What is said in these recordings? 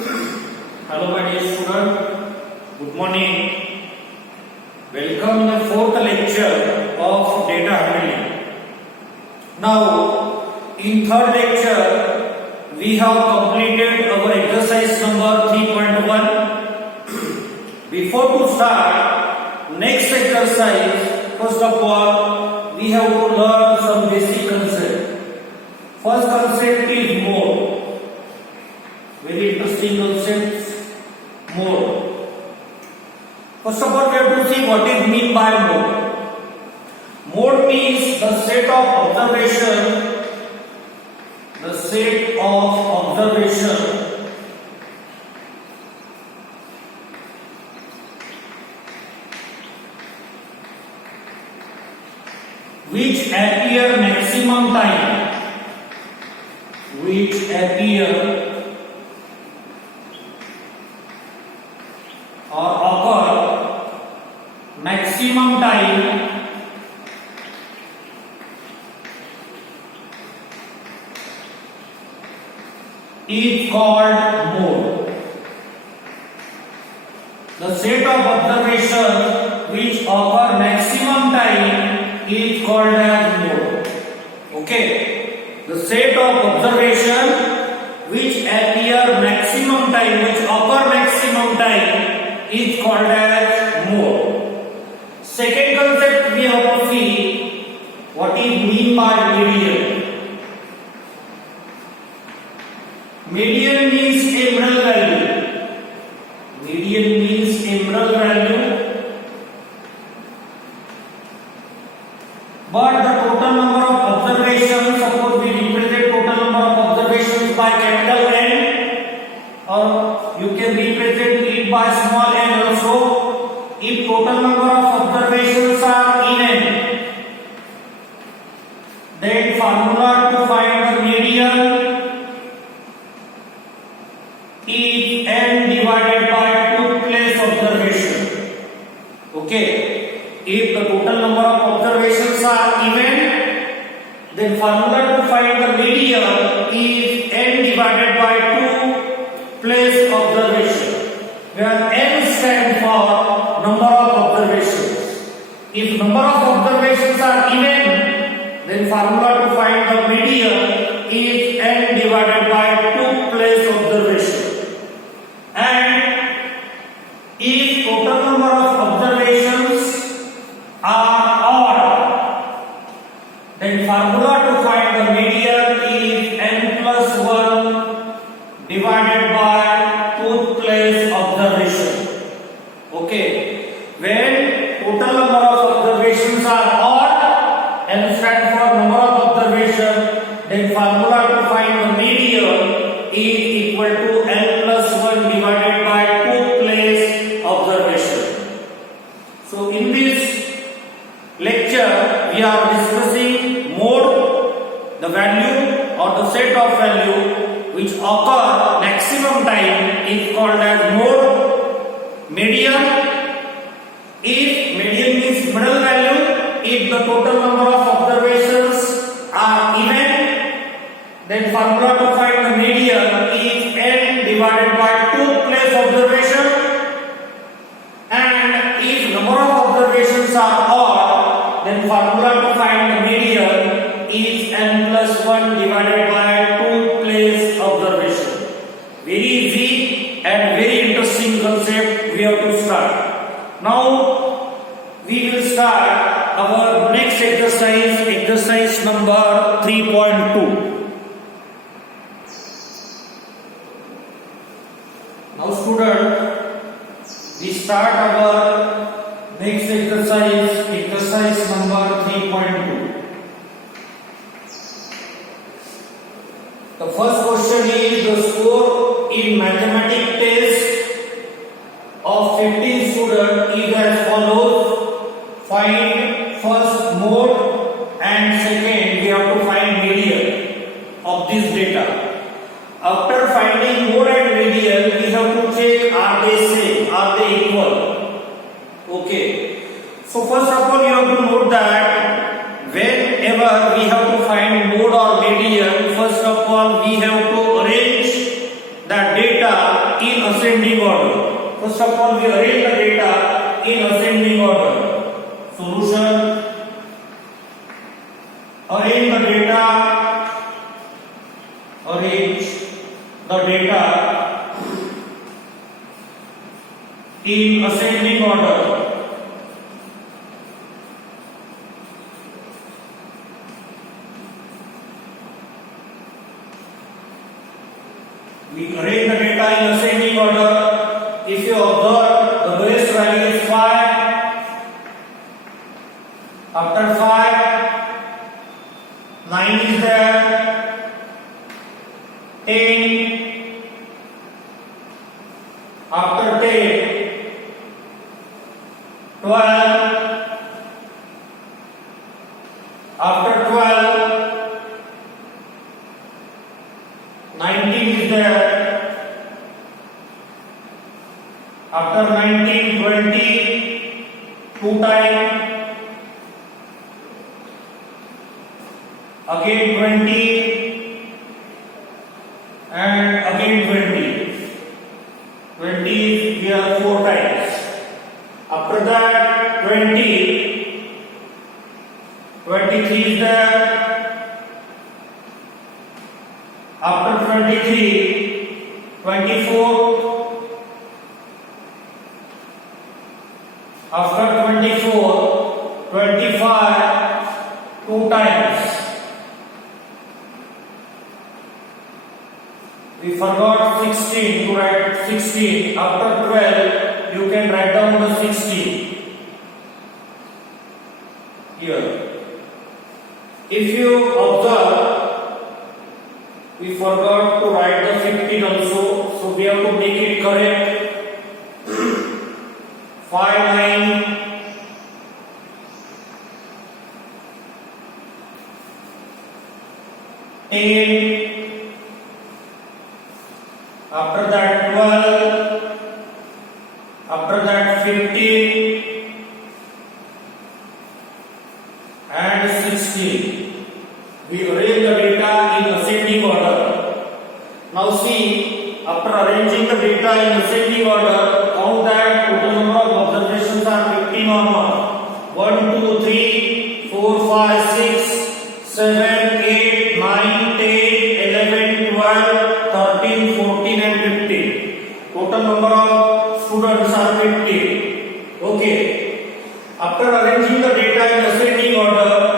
Hello my dear student, good morning. Welcome in the fourth lecture of data handling. Now in third lecture we have completed our exercise number 3.1. Before to start next exercise, first of all we have to learn some basic concept. First concept is mode. Very interesting concepts. Mode. First of all, we have to see what is mean by mode. Mode means the set of observation. The set of observation which appear maximum time. Which appear or occur maximum time is called mode. The set of observation which occur maximum time is called as mode. Okay, the set of observation which appear maximum time, which occur maximum time is called as mode. Second concept we have to see what is mean by median. Median means a middle value. Median means a middle value, but the total number of observations, suppose we represent total number of observations by capital N, or you can represent it by small n also. If total number of observations are even, then formula to find the median is n divided by took place observation. Okay, if the total number of observations are even, then formula to find the median is n divided by 2 place observation, where n stands for number of observations. If number of observations are even, then formula to find the median is n divided by 2 place observation. And if total number of observations are odd, then formula to find the median is n plus 1 divided by took place observation. Okay, when total number of observations are odd, n stands for number of observation, then formula to find the median is equal to n plus 1 divided by took place observation. So in this lecture we are discussing mode, the value or the set of value which occur maximum time is called as mode. Median, if median means middle value, if the total number of observations are even, then formula to find the median is n divided by took place observation. And if number of observations are odd, then formula to find the median is n plus 1 divided by took place observation. Very easy and very interesting concept we have to start. Now we will start our next exercise, exercise number 3.2. Now student, we start our next exercise, exercise number 3.2. The first question is the score in mathematics test of 15 students is as follows. Find first mode and second we have to find median of this data. After finding mode and median, we have to check are they same, are they equal. Okay. So first of all you have to note that whenever we have to find mode or median, first of all we have to arrange the data in ascending order. First of all, we arrange the data in ascending order. Solution. Arrange the data. Arrange the data in ascending order. We arrange the data in ascending order. If you observe, the lowest value is 5. After 5, 9 is there. 10. After 10, 12. After 12, 19 is there. After 19, 20, 2 times. Again 20 and again 20. 20 is here 4 times. After that 20, 23 is there. After 23, 24. After 24, 25, 2 times. We forgot 16 to write 16. After 12, you can write down the 16 here. If you observe, we forgot to write the 15 also, so we have to make it correct. 5, 9, 10, after that 12, after that 15 and 16. We arrange the data in ascending order. Now see, after arranging the data in ascending order, count that total number of observations are 15 or not. 1, 2, 3, 4, 5, 6, 7, 8, 9, 10, 11, 12, 13, 14 and 15. Total number of students are 15. Okay. After arranging the data in ascending order,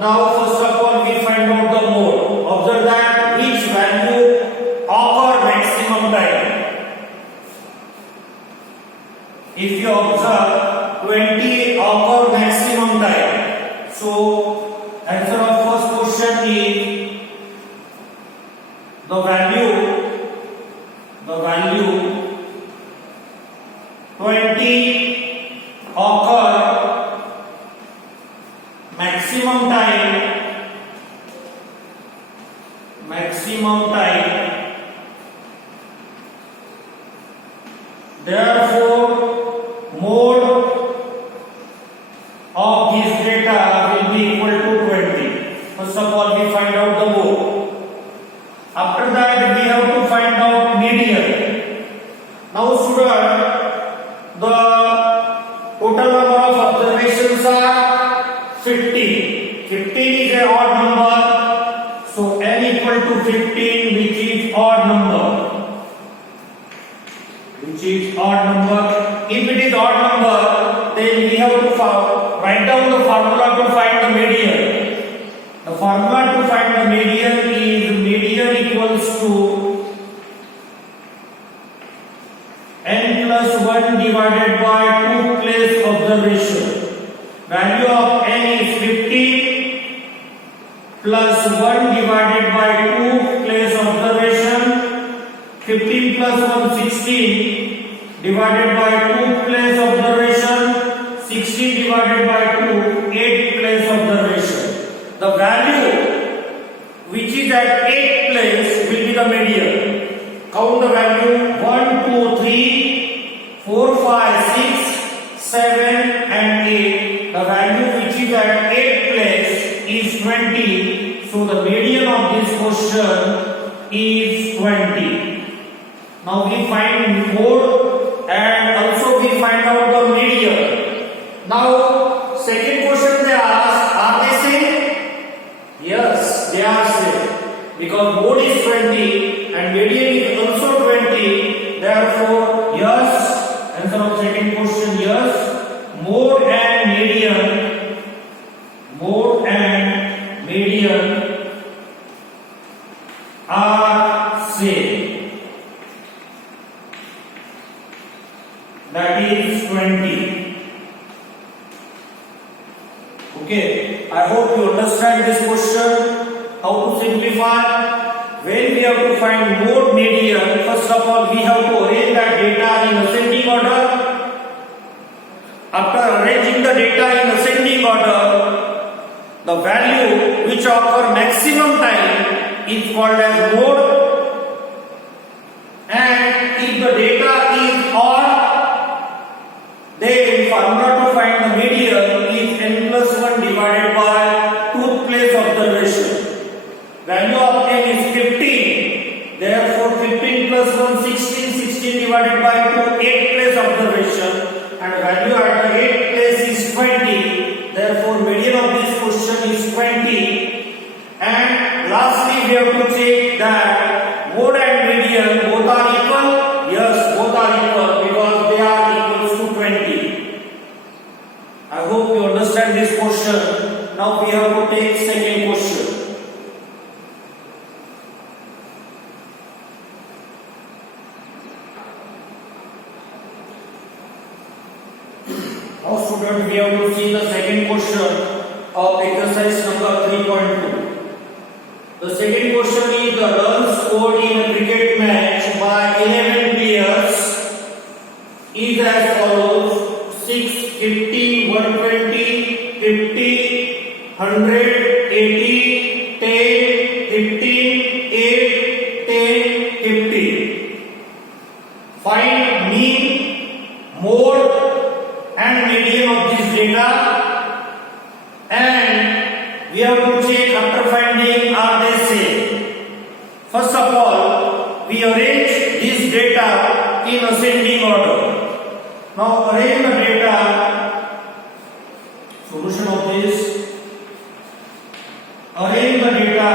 now first of all we find out the mode. Observe that which value occur maximum time. If you observe 20 occur maximum time. So answer of first question is the value 20 occur maximum time. Therefore, mode of this data will be equal to 20. First of all, we find out the mode. After that, we have to find out median. Now, student, the total number of observations are 15. 15 is an odd number, so n equal to 15, which is odd number. If it is odd number, then we have to write down the formula to find the median. The formula to find the median is median equals to n plus 1 divided by 2 place observation. Value of n is 15 plus 1 divided by 2 place observation. 15 plus 1, 16 divided by 2 place observation. 16 divided by 2, 8 place observation. The value which is at 8 place will be the median. Count the value 1, 2, 3, 4, 5, 6, 7 and 8. The value which is at 8 place is 20. So the median of this question is 20. Now we find mode and also we find out the median. Now second question they ask, are they same? Yes, they are same. Because mode is 20 and median is also 20. Therefore, yes. Answer of second question, yes. Mode and median are same. That is 20. Okay, I hope you understand this question. How to simplify? When we have to find mode median, first of all we have to arrange that data in ascending order. After arranging the data in ascending order, the value which occur maximum time is called as mode, and if the data is odd, then formula to find the median is n plus 1 divided by 2th place observation. Value of n is 15, therefore 15 plus 1 16, 16 divided by 2 8th place observation, and value at the 8th place is 20. Therefore, median of this question is 20. And lastly, we have to check that mode and median both are equal. Yes, both are equal because they are equals to 20. I hope you understand this question. Now we have to take second question. Now students, we have to see the second question of exercise number 3.2. The second question is the runs scored in a cricket match by 11 players is as follows: 6, 50, 120, 50, 100, 80, 10, 15, 8, 10, 50. Find mean, mode and median of this data, and we have to check after finding are they same. First of all, we arrange this data in ascending order. Now arrange the data, solution of this, arrange the data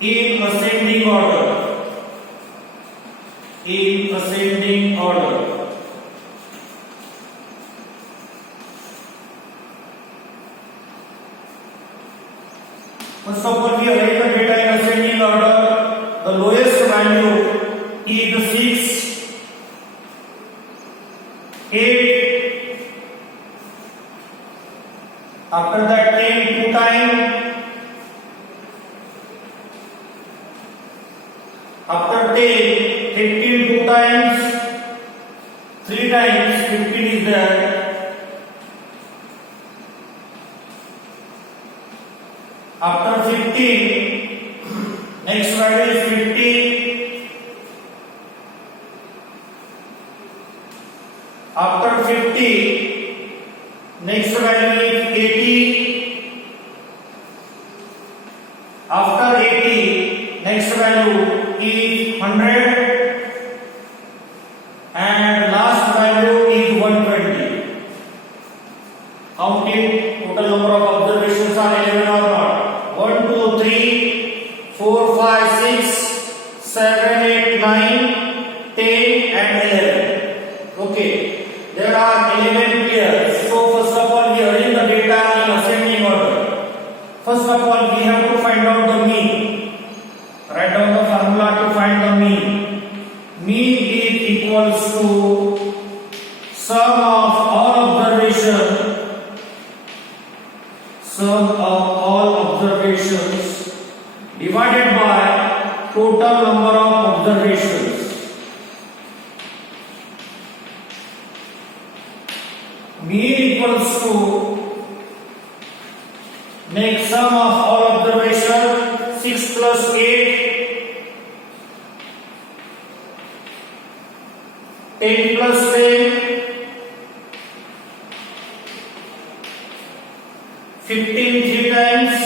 in ascending order. In ascending order. First of all, we arrange the data in ascending order. The lowest value is 6, 8. After that, 10 2 times. After 10, 15 2 times, 3 times, 15 is there. After 15, next value is 50. After 50, next value is 80. After 80, next value is 100, and last value is 120. Counting total number of observations are 11 or not? 1, 2, 3, 4, 5, 6, 7, 8, 9, 10 and 11. Okay, there are 11 pairs. So first of all, we arrange the data in ascending order. First of all, we have to find out the mean. Write down the formula to find the mean. Mean is equals to sum of all observations divided by total number of observations. Mean equals to make sum of all observations. 6 plus 8, 10 plus 10, 15 3 times,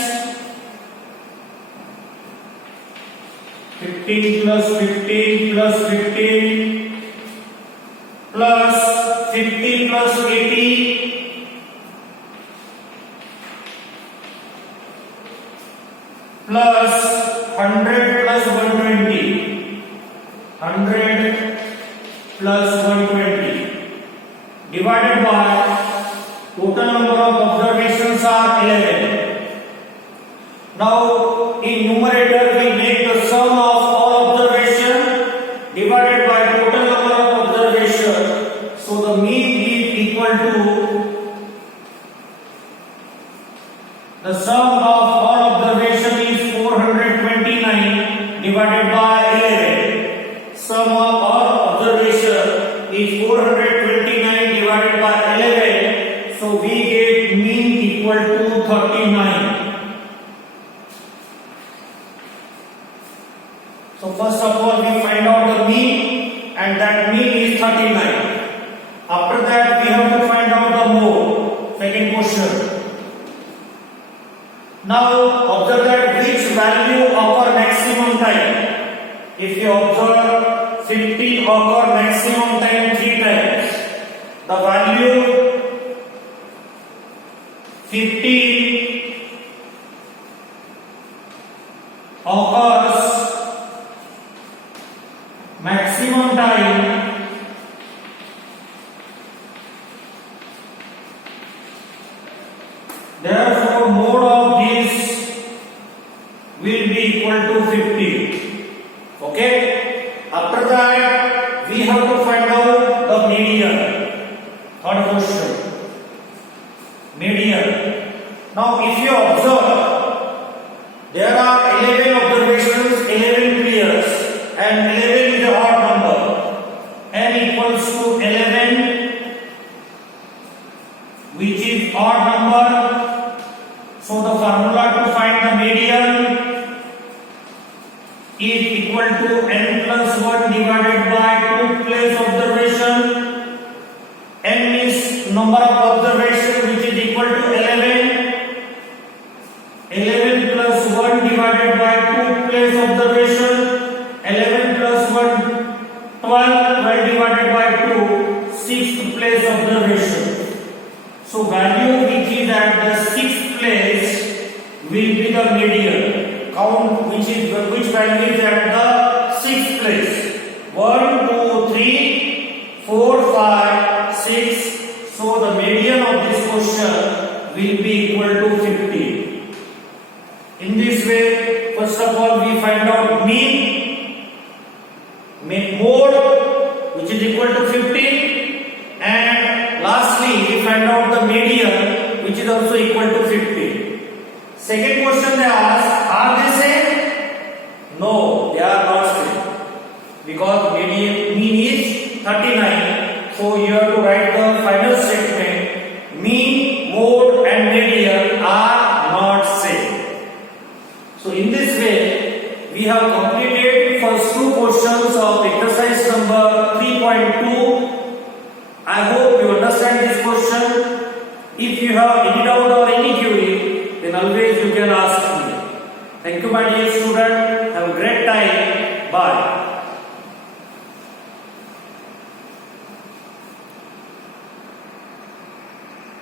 15 plus 15 plus 15 plus 50 plus 80 plus 100 plus 120. 100 plus 120 divided by total number of observations are 11. Now in numerator we make the sum of all observation divided by total number of observation. So the mean is equal to the sum of all observation is 429 divided by 11. Sum of all observation is 429 divided by 11. So we get mean equal to 39. So first of all we find out the mean, and that mean is 39. After that we have to find out the mode. Second question. Now observe that which value occur maximum time. If you observe 50 occur maximum time 3 times, the value 50 occurs maximum time therefore mode of this will be equal to 50. Okay, after that we have to find out the median. Third question, median. Now if you observe, there are 11 observations, 11 players, and 11 is a odd number. N equals to 11, which is odd number. So the formula to find the median is equal to n plus 1 divided by 2 place observation. N is number of observation, which is equal to 11. 11 plus 1 divided by 2 place observation. 11 plus 1 12. 12 divided by 2 6th place observation. So value which is at the 6th place will be the median. Count which value is at the 6th place. 1 2 3 4 5 6. So the median of this question will be equal to 50. In this way, first of all we find out mean, mode which is equal to 50, and lastly we find out the median which is also equal to 50. Second question they ask, are they same? No, they are not same, because mean is 39. So you have to write the final statement, mean, mode and median are not same. So in this way we have completed first 2 questions of exercise number 3.2. I hope you understand this question. If you have any doubt or any query, then always you can ask me. Thank you my dear student. Have a great time. Bye.